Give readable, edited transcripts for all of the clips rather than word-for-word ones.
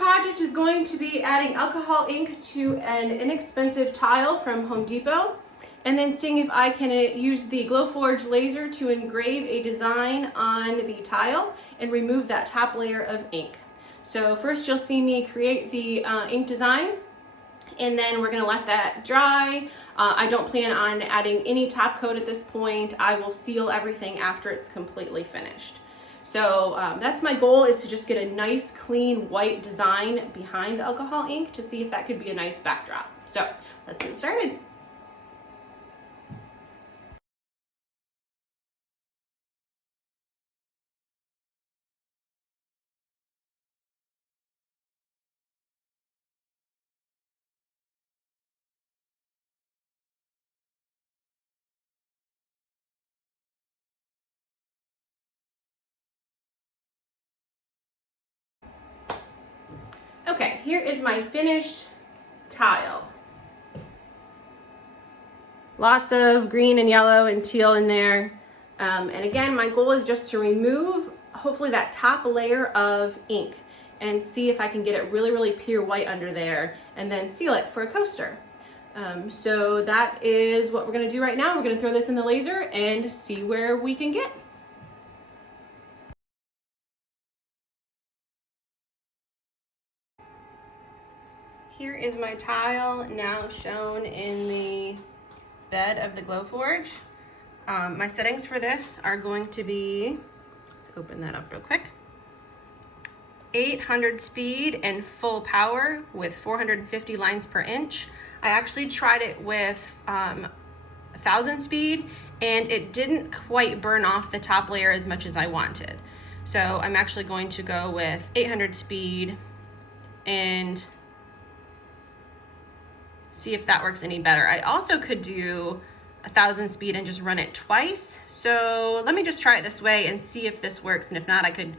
project is going to be adding alcohol ink to an inexpensive tile from Home Depot, and then seeing if I can use the GlowForge laser to engrave a design on the tile and remove that top layer of ink. So first you'll see me create the ink design, and then we're gonna let that dry. I don't plan on adding any top coat at this point. I will seal everything after it's completely finished. So that's my goal, is to just get a nice clean white design behind the alcohol ink to see if that could be a nice backdrop. So let's get started. Okay, here is my finished tile. Lots of green and yellow and teal in there. And again, my goal is just to remove, hopefully, that top layer of ink and see if I can get it really, really pure white under there, and then seal it for a coaster. So that is what we're gonna do right now. We're gonna throw this in the laser and see where we can get. Here is my tile now shown in the bed of the GlowForge. My settings for this are going to be, let's open that up real quick, 800 speed and full power with 450 lines per inch. I actually tried it with 1000 speed, and it didn't quite burn off the top layer as much as I wanted. So I'm actually going to go with 800 speed and see if that works any better. I also could do 1000 speed and just run it twice. So let me just try it this way and see if this works. And if not, I could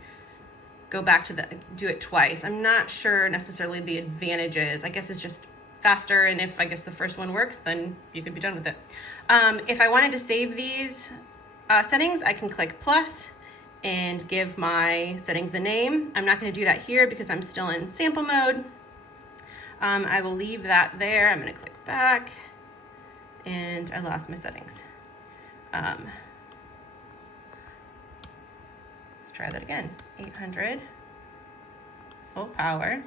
go back to do it twice. I'm not sure necessarily the advantages. I guess it's just faster. And if I guess the first one works, then you could be done with it. If I wanted to save these settings, I can click plus and give my settings a name. I'm not gonna do that here because I'm still in sample mode. I will leave that there. I'm gonna click back, and I lost my settings. Let's try that again. 800, full power,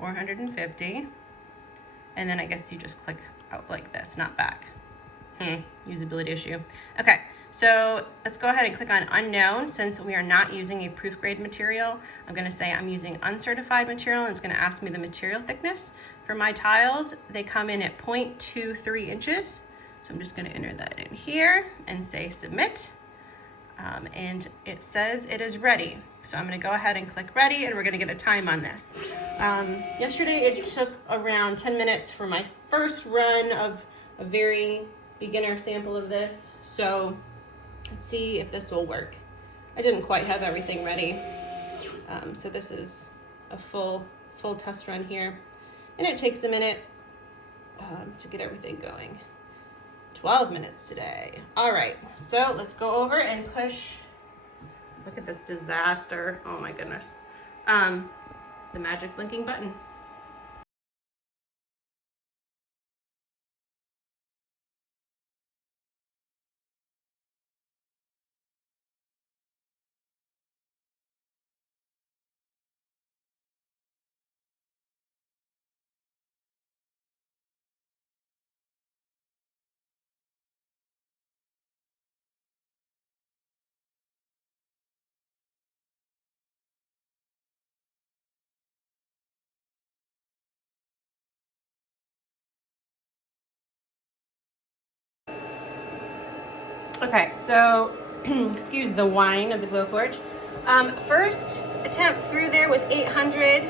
450, and then I guess you just click out like this, not back. Usability issue. Okay, so let's go ahead and click on unknown. Since we are not using a proof grade material, I'm gonna say I'm using uncertified material, and it's gonna ask me the material thickness. For my tiles, they come in at 0.23 inches. So I'm just gonna enter that in here and say submit. And it says it is ready. So I'm gonna go ahead and click ready, and we're gonna get a time on this. Yesterday it took around 10 minutes for my first run of a very beginner sample of this. So let's see if this will work. I didn't quite have everything ready. So this is a full test run here. And it takes a minute to get everything going. 12 minutes today. All right, so let's go over and push. Look at this disaster. Oh my goodness. The magic blinking button. Okay, so excuse the whine of the GlowForge. First attempt through there with 800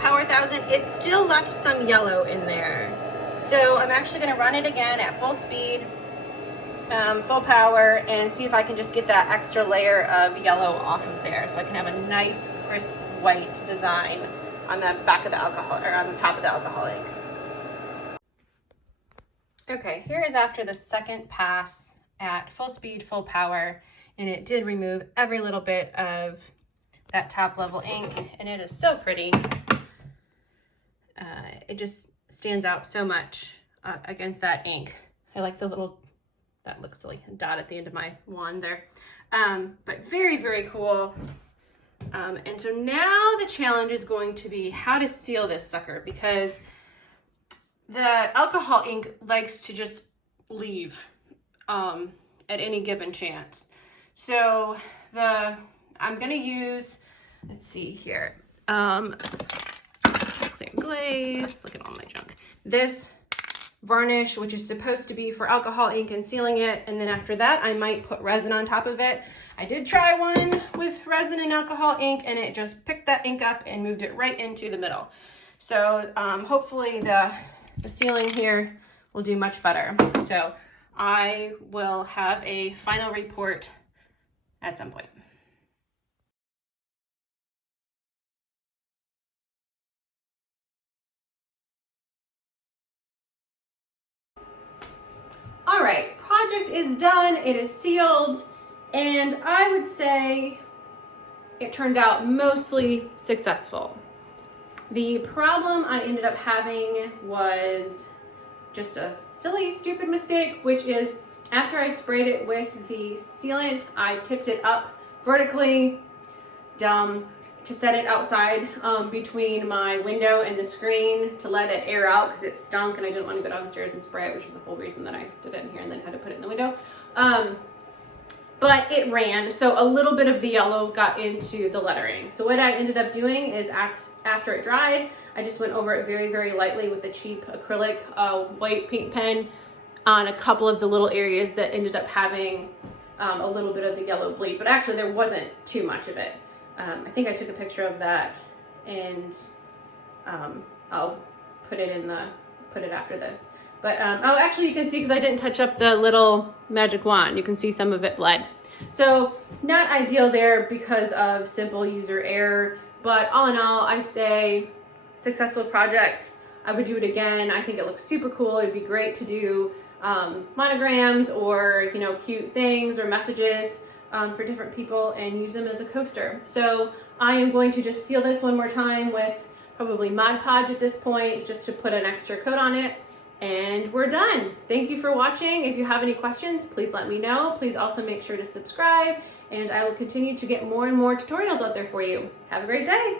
power 1000, it still left some yellow in there. So I'm actually gonna run it again at full speed, full power, and see if I can just get that extra layer of yellow off of there, so I can have a nice crisp white design on the back of the alcohol, or on the top of the alcohol ink. Okay, here is after the second pass at full speed, full power, and it did remove every little bit of that top level ink, and it is so pretty. It just stands out so much against that ink. I like the little, that looks silly, dot at the end of my wand there. But very, very cool. And so now the challenge is going to be how to seal this sucker, because the alcohol ink likes to just leave at any given chance. So I'm gonna use, let's see here, clear glaze, look at all my junk. This varnish, which is supposed to be for alcohol ink and sealing it, and then after that I might put resin on top of it. I did try one with resin and alcohol ink, and it just picked that ink up and moved it right into the middle. So hopefully the sealing here will do much better. So I will have a final report at some point. All right, project is done, it is sealed, and I would say it turned out mostly successful. The problem I ended up having was just a silly, stupid mistake, which is after I sprayed it with the sealant, I tipped it up vertically, dumb, to set it outside between my window and the screen to let it air out because it stunk and I didn't want to go downstairs and spray it, which is the whole reason that I did it in here and then had to put it in the window. But it ran, so a little bit of the yellow got into the lettering. So what I ended up doing is after it dried, I just went over it very, very lightly with a cheap acrylic white paint pen on a couple of the little areas that ended up having a little bit of the yellow bleed, but actually there wasn't too much of it. I think I took a picture of that, and I'll put it after this. But oh, actually you can see, because I didn't touch up the little magic wand, you can see some of it bled. So not ideal there because of simple user error, but all in all, I say successful project. I would do it again. I think it looks super cool. It'd be great to do monograms or, you know, cute sayings or messages for different people and use them as a coaster. So I am going to just seal this one more time with probably Mod Podge at this point, just to put an extra coat on it. And we're done. Thank you for watching. If you have any questions, please let me know. Please also make sure to subscribe, and I will continue to get more and more tutorials out there for you. Have a great day.